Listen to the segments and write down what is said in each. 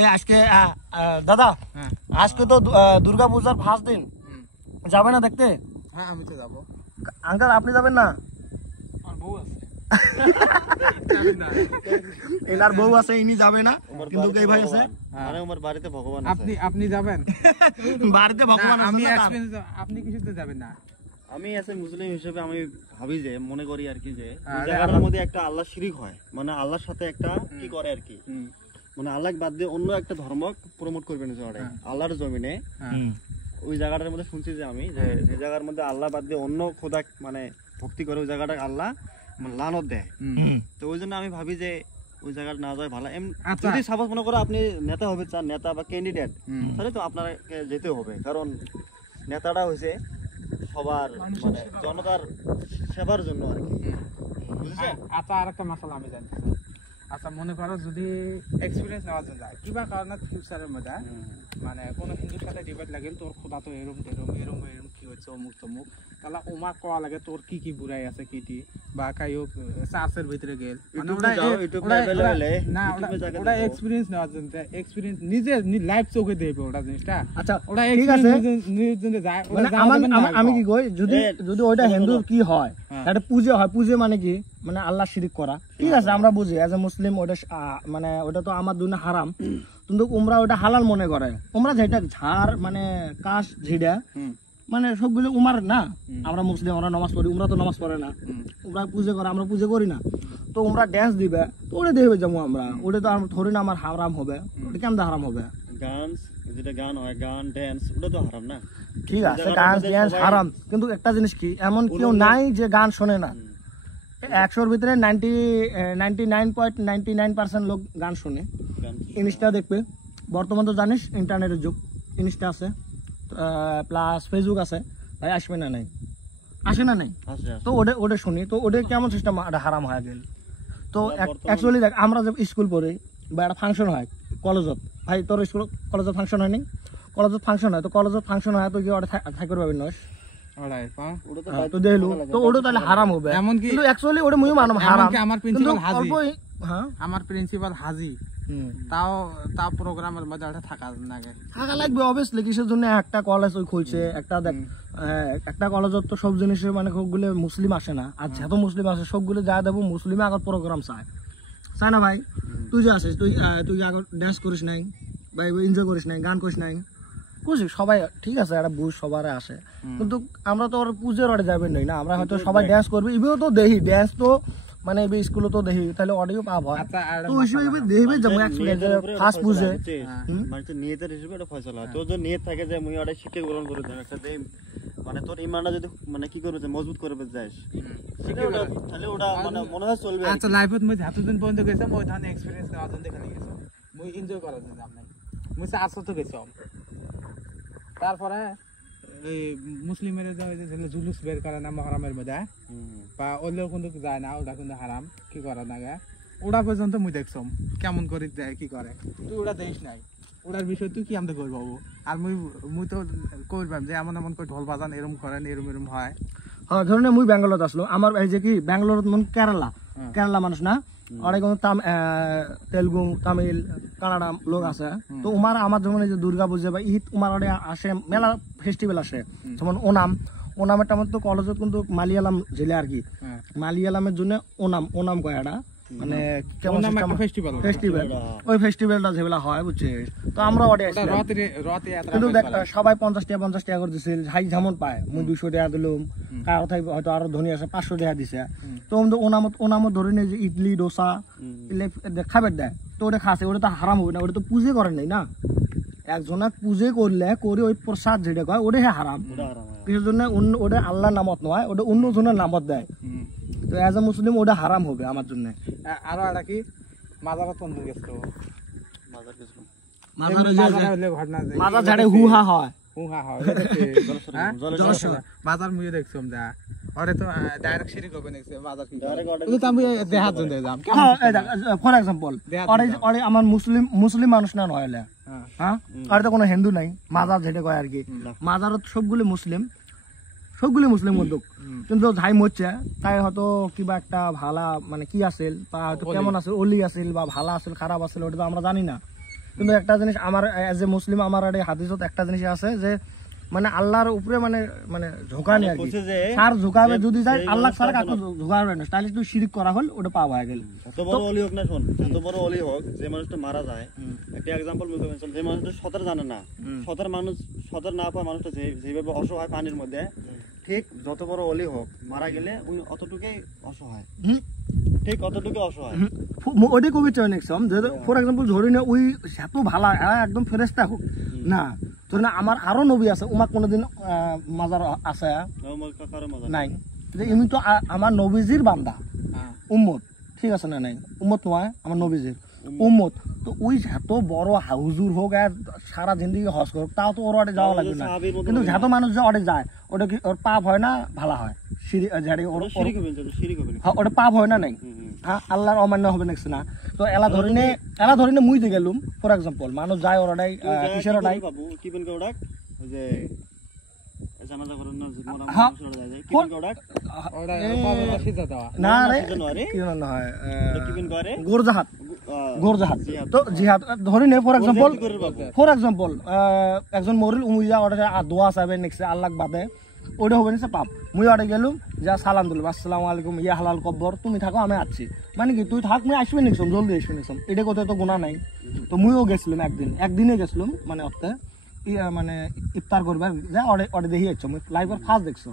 এই আজকে দাদা আজকে তো দুর্গা পূজার ফার্স্ট দিন, যাবে না দেখতে? হ্যাঁ আমি তো যাবো। আঙ্কেল আপনি যাবেন না? আমার বউ আছে। এনার বউ আছে, ইনি যাবে না, কিন্তু এই ভাই আছে মানে আমার বাড়িতে ভগবান আছে। আপনি যাবেন? বাড়িতে ভগবান আছে। আমি এক্সপেরিয়েন্স, আপনি কিছুতে যাবেন না? আমি আছে মুসলিম হিসেবে আমি ভাবি যে মনে করি আর কি যে এই জায়গাটার মধ্যে একটা আল্লাহ শিরিক হয়, মানে আল্লাহর সাথে একটা কি করে আর কি, মানে আল্লাহ বাদ দিয়ে অন্য একটা ধর্ম প্রমোট করবে না জায়গাটা আল্লাহর জমিনে। ওই জায়গাটার মধ্যে শুনছি যে আমি যে সেই জায়গার মধ্যে আল্লাহ বাদ দিয়ে অন্য খোদা মানে ভক্তি করে ওই জায়গাটা আল্লাহ মানে লানত দেয়। তো ওই জন্য আমি ভাবি যে ওই জায়গাটা না যায় ভালো। যদি সাপোজ মনে করো আপনি নেতা হবে চান, নেতা বা ক্যান্ডিডেট, তাহলে তো আপনাকে যেতে হবে, কারণ নেতাটা হয়েছে সবার মানে জনতার সেবার জন্য আর কি, বুঝেছেন? আচ্ছা আর একটা মশলা আমি জানি। আচ্ছা মনে করো যদি এক্সপিরিয়েন্স নেওয়ার জন্য যায় কিবা কারণে ফিউচারের মধ্যে মানে কোনো হিন্দুর সাথে ডিবেট লাগে, তোর খোদা তো এরম এরম এরম এরম কি হচ্ছে অমুক তমুক, তাহলে ওমার কোয়া লাগে তোর কি কি বুড়াই আছে কিটি বা কাইও চার্চের ভিতরে গেল, মানে ওটা এক্সপিরিয়েন্স নেওয়ার জন্য, এক্সপিরিয়েন্স নিজে লাইফ চোখে দেবে ওটা জিনিসটা। আচ্ছা ওটা ঠিক আছে, নিজের জন্য যায়। আমি কি কই, যদি ওইটা হিন্দুর কি হয়, এটা পূজা হয়, পূজা মানে কি, মানে আল্লাহ শিরিক করা, ঠিক আছে আমরা বুঝি এজ এ মুসলিম, ওটা মানে ওটা তো আমার দুনিয়া হারাম, কিন্তু উমরা ওটা হালাল মনে করে। উমরা যেটা ঝাড় মানে কাশ ঝিড়া মানে সবগুলো উমার না, আমরা মুসলিম আমরা নামাজ পড়ি, উমরা তো নামাজ পড়ে না, উমরা পূজা করে, আমরা পূজা করি না, তো উমরা ড্যান্স দিবে, তো ওটা দেখবে যাবো আমরা, ওটা তো ধরি না আমার হারাম হবে, ওটা কেমন হারাম হবে? গান যেটা গান হয়, গান ড্যান্স ওটা তো হারাম না, ঠিক আছে ডান্স ড্যান্স হারাম, কিন্তু একটা জিনিস কি, এমন কেউ নাই যে গান শোনে না। 100-র ভিতরে 99.99% লোক গান শোনে। ইনস্টা দেখবে, বর্তমান তো জানিস ইন্টারনেটের যুগ, ইনস্টা আছে প্লাস ফেসবুক আছে, ভাই আসবে না নাই, আসে না নাই, তো ওটা শুনি, তো ওটা কেমন সিস্টেম হারাম হয়ে গেল। তো অ্যাকচুয়ালি দেখ আমরা যে স্কুল পড়ি বা একটা ফাংশন হয় কলেজত, ভাই তোর স্কুল কলেজত ফাংশন হয়নি? কলেজত ফাংশন হয়, তো কলেজত ফাংশন হয় তো কি ওটা থাকতে পারবি না, তো দেখলু তো ওটা তাহলে হারাম হবে। কিন্তু অ্যাকচুয়ালি ওটা মুই মানব হারাম। আমার প্রিন্সিপাল হাজি তাও প্রোগ্রামের মধ্যে ওটা থাকা লাগবে অবভিয়াসলি। কিসের জন্য একটা কলেজ ওই খুলছে, একটা দেখ একটা কলেজত তো সব জিনিসে মানে সবগুলো মুসলিম আসে না, আর যেহেতু মুসলিম আসে সবগুলো যা দেবো মুসলিমে আগত প্রোগ্রাম চায় না ভাই। তুই যে আসিস, তুই আগে ড্যান্স করিস নাই বা এনজয় করিস নাই, গান করিস নাই, বুঝলি সবাই ঠিক আছে একটা বুঝ সবার আসে, কিন্তু আমরা তো ওর পুজোর অর্ডে যাবেন না, আমরা হয়তো সবাই ড্যান্স করবো, এগুলো তো দেখি ড্যান্স তো মানে স্কুলে তো দেখি, তাহলে অডিও পাব হয় তো হিসেবে দেখবে যাবো ফার্স্ট বুঝে মানে নিয়তের হিসেবে এটা ফয়সালা হয়। তোর যদি নিয়ত থাকে যে মুই ওটা শিক্ষা গ্রহণ করে দেন একটা মানে তোর ইমানটা যদি মানে কি করবে মজবুত করবে যাস, তাহলে ওটা মানে মনে হয় চলবে। আচ্ছা লাইফত মই যতদিন পর্যন্ত গেছে মই ধান এক্সপেরিয়েন্স নেওয়ার জন্য এখানে গেছি, মই এনজয় করার জন্য আমি মই 400 তো গেছি। তারপরে এই মুসলিমের যে জুলুস বের করে না মহরমের মধ্যে বা ওগুলো কিন্তু যায় না, ওটা কিন্তু হারাম, কি করে না গে ওটা পর্যন্ত মুই দেখছম কেমন করে দেয় কি করে, তুই ওটা দেখিস নাই, ওটার বিষয় তুই কি আমাদের করবো? আর মুই তো করবাম যে এমন এমন করে ঢোল বাজান এরম করেন এরম হয়। হ্যাঁ ধরুন মুই ব্যাঙ্গালোর আসলো, আমার এই যে কি ব্যাঙ্গালোর কেরালা মানুষ না, অনেক তেলুগু তামিল কানাডা লোক আছে, তো উমার আমার যেমন এই যে দুর্গা পূজা বা ঈদ উমার আসে, মেলা ফেস্টিভ্যাল আসে, যেমন ওনামেরটা আমার তো কলেজত কিন্তু মালিয়ালাম জেলে আর কি, মালিয়ালামের জন্য ওনাম কয় এটা মানে কেমন ফেস্টিভ্যাল, ওই ফেস্টিভ্যালটা যেগুলা হয় বুঝছিস, তো আমরা কিন্তু দেখ সবাই 50 টাকা করে দিছিল, হাই যেমন পায় মুই 200 টাকা দিলাম, কারো থাকি হয়তো আরো ধনী আছে 500 টাকা দিছে, তো ওনামত ধরে নেই যে ইডলি ডোসা খাবার দেয়, তো ওটা খাসে, ওটা তো হারাম হবে না, ওটা তো পুজো করেন নাই না, একজনে পুজো করলে করে ওই প্রসাদ যেটা কয় ওটা হারাম, কিসের জন্য ওটা আল্লাহর নামত নয়, ওটা অন্য জনের নামত দেয়, তো এজ এ মুসলিম ওটা হারাম হবে আমার জন্য। আরো একটা কি মাজারত বন্ধু গেছিল, মাজার ঝাড়ে হুহা হয় বাজার মুই দেখছম যা আরে তো ডাইরেক্ট শিরিক হবে নাকি বাজার কি কিন্তু আমি দেহাত জন্য যাম ফর एग्जांपल আরে আমার মুসলিম মানুষ না নয়লে, হ্যাঁ আর তো কোনো হিন্দু নাই, মাজার যেটা কয় আর কি, মাজারত সবগুলো মুসলিম মধ্যে, কিন্তু যাই মরছে তাই হয়তো কিবা একটা ভালা মানে কি আছিল বা হয়তো কেমন আছে অলি আছিল বা ভালা আছিল খারাপ আছিল ওটা তো আমরা জানি না, কিন্তু একটা জিনিস আমার এজ এ মুসলিম আমার এই হাদিসত একটা জিনিস আছে যে মানে আল্লাহর উপরে মানে মানে ঝোঁকানি আর কি বলছে যে সার ঝোঁকাবে যদি যায় সেই আল্লাহ মানুষটা ছাড়া কাকু ঝোঁকাবে না তাহলে তুই শিরিক করা হল ওটা পাওয়া হয়ে গেল যত বড় ওলি হোক না শোন যত বড় ওলি হোক যে মানুষটা মারা যায় একটা এক্সাম্পল মুখে মেনশন যে মানুষটা সতর জানে না সতর না পাওয়া মানুষটা যেভাবে অসহায় পানির মধ্যে ঠিক যত বড় ওলি হোক মারা গেলে উনি অতটুকুই অসহায় ঠিক অতটুকু অসহায় ওইটাই কবি চয়ন একদম যে ফর এক্সাম্পল ধরি না ওই এত ভালো একদম ফেরেস্তা হোক না ধরি না আমার আরো নবী আছে উমাক কোনোদিন মাজার আছে নাই যে এমনি তো আমার নবীজির বান্দা উম্মত ঠিক আছে না নাই উম্মত নয় আমার নবীজির উম্মত তো ওই এত বড় হাউজুর হোক আর সারা জিন্দগি হজ করুক তাও তো ওর ওটা যাওয়া লাগবে না কিন্তু যত মানুষ যে ওটা যায় ওটা কি ওর পাপ হয় না ভালো হয় ওটা পাপ হয় না নাই হ্যাঁ আল্লাহর অমান্য হবে নাকি না তো এলা ধরিনে মুই দিয়ে গেলুম ফর এক্সাম্পল মানুষ যায় ওরাটাই কিসের ওটাই কি বলকে ওডাক যে জানাজা করেন না না রে কি না হয় গোরজাহাত তো জিহাদ ধরি নে ফর এক্সাম্পল একজন মরিল উমুইয়া ওটা দোয়া চাইবে নেক্সট আল্লাহ বাদে ওটা হবে না পাপ মুই ওটা গেলুম যা সালাম দিলাম আসসালামু আলাইকুম ইয়া হালাল কব্বর তুমি থাকো আমি আছি মানে কি তুই থাক মুই আসবে নিকসম জলদি আসবে নিকসম এটা কোথায় তো গুণা নাই তো মুইও গেছিলাম একদিনে গেছিলাম মানে অর্থে মানে ইফতার করবার যা ওটা দেখি যাচ্ছ মুই লাইভের ফার্স্ট দেখছো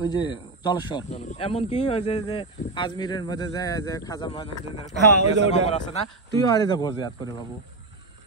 ওই যে জলেশ্বর এমনকি ওই যে আজমিরের মধ্যে যায় যে খাজা ময়নুদ্দিনের আছে না তুই আরে যা বরজিয়াত করে বাবু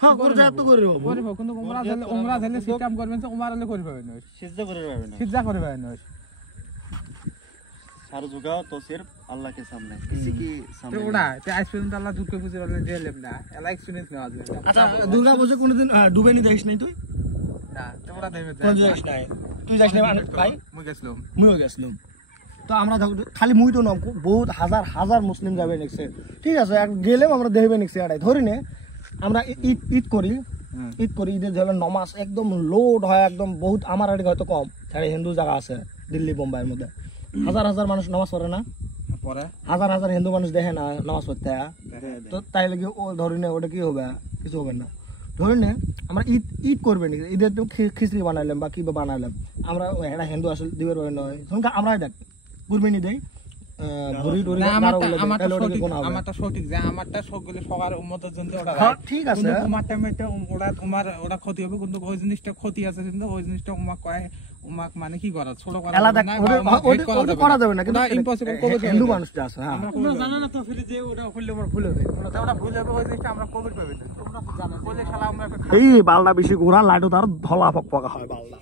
হ্যাঁ গোরজাহাত তো করে বাবু করে কিন্তু উমরা দিলে সিস্টেম করবেন তো উমরা হলে করে পাবেন না সিজদা করে পাবেন না সিজদা করে পাবেন না सार झुकाओ तो सिर्फ अल्लाह के सामने किसी की सामने তো ওটা তে আজ পর্যন্ত আল্লাহ দুঃখ বুঝে বলেন যে লেম না এলা এক্সপেরিয়েন্স নেওয়া যায় আচ্ছা দুর্গা পূজা কোনদিন ডুবে নি দেখিস নাই তুই না তো ওটা দেবে কোন যাস নাই তুই যাস নাই ভাই মুই গেছিলাম মুইও গেছিলাম তো আমরা খালি মুই তো না বহুত হাজার হাজার মুসলিম যাবে নেক্সে ঠিক আছে গেলেও আমরা দেখবে নেক্সে আড়াই ধরি নে আমরা ঈদ করি ঈদের যেন নমাজ একদম লোড হয় একদম বহুত আমার আড়ে হয়তো কম ছাড়া হিন্দু জায়গা আছে দিল্লি বোম্বাইয়ের মধ্যে হাজার হাজার মানুষ নামাজ পড়ে না পরে হাজার হাজার হিন্দু মানুষ দেখে না নামাজ পড়তে তো তাই লাগে ও ধরি নে ওটা কি হবে কিছু হবে না ধরি নে আমরা ঈদ করবে নাকি ঈদের তো খিচড়ি বানাইলাম বা কি বানাইলাম আমরা একটা হিন্দু আসলে দিবের নয় আমরা দেখ কুরবানি দেই আমারটা সঠিক যে আমারটা সবগুলো সবার উম্মতের জন্য ওটা ঠিক আছে উমার টাইমটা ওটা তোমার ওটা ক্ষতি হবে কিন্তু ওই জিনিসটা ক্ষতি আছে কিন্তু ওই জিনিসটা উমাক মানে কি করা ছোট করা না করা যাবে না কিন্তু ইম্পসিবল হিন্দু মানুষটা আছে হ্যাঁ তোমরা জানো না তো ফিরে যে ওটা হইলে আমার ভুল হবে ওটা ভুল হবে ওই জিনিসটা আমরা কভার পাবে না তোমরা তো জানো বলে শালা আমরা এই বালটা বেশি ঘোরা লাইটও তার ধলা ফকফকা হয় বালটা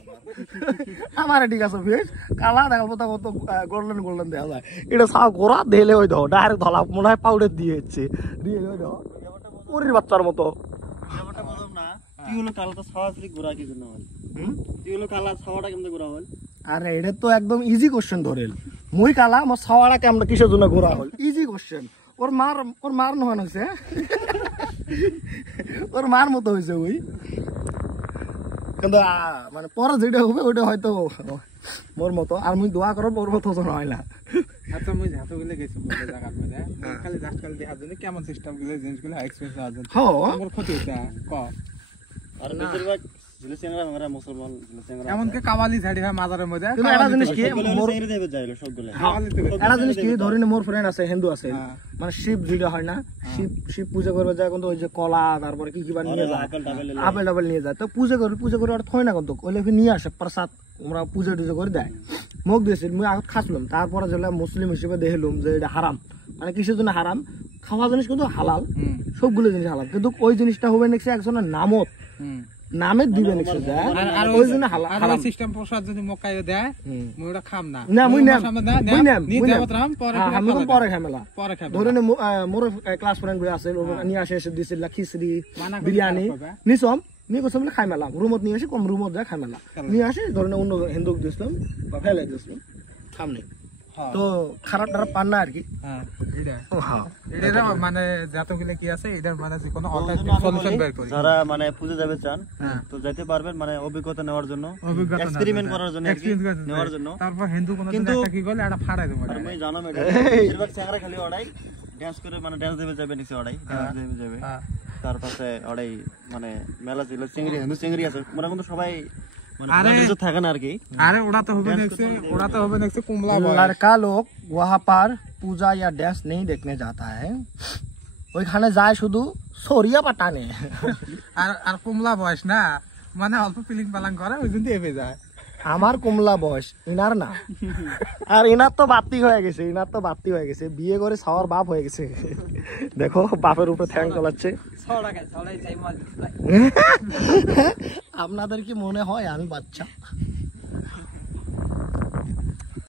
আমার ঠিক আছে বেশ কালা দেখাবো তা কত গোল্ডেন দেখা যায় এটা সাও ঘোরা দিলে ওই দাও ডাইরেক্ট ধলা মনে হয় পাউডার দিয়েছে দিয়ে ওই দাও পরির বাচ্চার মতো ব্যাপারটা বললাম না তুই হলো কালা তো ছাওয়াছড়ি ঘোরা কি জন্য হয় তুই হলো কালা ছাওয়াটা কেমনে ঘোরা হল আরে এটা তো একদম ইজি কোশ্চেন ধরেল মুই কালা আমার ছাওয়াটা কেমন কিসের জন্য ঘোরা হল ইজি কোশ্চেন ওর মার নহন হয়েছে ওর মার মতো হয়েছে ওই কিন্তু মানে পরে যেটা হবে ওইটা হয়তো মোর মতো আর মুই দোয়া করো মোর মতো তো হয় না আচ্ছা মুই যাতো গেলে গেছি বলে জায়গার মধ্যে খালি জাস্ট খালি দেখার জন্য কেমন সিস্টেম গুলো জিনিসগুলো এক্সপেরিয়েন্স হওয়ার জন্য হ্যাঁ আমার ক্ষতি হইছে ক আর বেশিরভাগ জিলেসিংরা আমরা মুসলমান জিলেসিংরা এমনকি কাওয়ালি ঝাড়ি হয় মাজারের মধ্যে কিন্তু একটা জিনিস কি মোর এর দেবে যাইলো সবগুলো একটা জিনিস কি ধরিনে মোর ফ্রেন্ড আছে হিন্দু আছে মানে শিব যেটা হয় না শিব পূজা করবে যায় কিন্তু ওই যে কলা তারপরে কি কিবা নিয়ে যায় আপেল টাপেল নিয়ে যায় তো পূজা করে আর থই না কিন্তু ওইলে নিয়ে আসে প্রসাদ আমরা পূজা টুজা করে দেয় মুখ দিয়েছিল মুই আগত খাসলাম তারপরে যেটা মুসলিম হিসেবে দেখলাম যে এটা হারাম মানে কিসের জন্য হারাম খাওয়া জিনিস কিন্তু হালাল সবগুলো জিনিস হালাল কিন্তু ওই জিনিসটা হবে নাকি একজনের নামত নামে দিবে নাকি আর ওই জন্য হালাল সিস্টেম প্রসাদ যদি মক্কায় দেয় মুই ওটা খাম না না মুই নাম নি দেবতরাম পরে আমি তো পরে খামেলা ধরে নে মোর ক্লাস ফ্রেন্ড গুলো আছে নিয়ে আসে এসে দিছিল খিচড়ি বিরিয়ানি নিছম নিয়ে কোথাও বলে খাই মেলাম রুমত নিয়ে আসি কম রুমত যায় খাই মেলা নিয়ে আসি ধরে অন্য হিন্দুক দিয়েছিলাম বা ফেলে দিয়েছিলাম সামনে তো খারাপ টারাপ পান না আর কি এটা মানে যতগুলো কি আছে এটার মানে যে কোনো অল্টারনেটিভ সলিউশন বের করি যারা মানে পূজা যাবে চান তো যেতে পারবেন মানে অভিজ্ঞতা নেওয়ার জন্য এক্সপেরিমেন্ট করার জন্য নেওয়ার জন্য তারপর হিন্দু কোন একটা কি বলে এটা ফাড়াই দেব আর মই জানো এটা বেশিরভাগ চেংরা খালি ওড়াই ডান্স করে মানে ডান্স দেবে যাবে নিচে ওড়াই ডান্স দেবে যাবে তার পাশে ওরাই মানে মেলা ছিল চিংড়ি হিন্দু চিংড়ি আছে মনে কিন্তু সবাই মানে আরে বাংলাদেশে থাকে না আর কি আরে ওরা তো হবে নেক্সট কুমলা বয় लड़का लोग वहाँ पर पूजा या डांस नहीं देखने जाता है ওইখানে যায় শুধু সরিয়া পাটানে আর আর কুমলা বয়স না মানে অল্প ফিলিং পালাং করে ওই জন্য এবে যায় আমার কুমলা বয়স ইনার না আর ইনার তো বাতি হয়ে গেছে বিয়ে করে সবার বাপ হয়ে গেছে দেখো বাপের উপরে ঠ্যাং চলাচ্ছে আপনাদের কি মনে হয় আমি বাচ্চা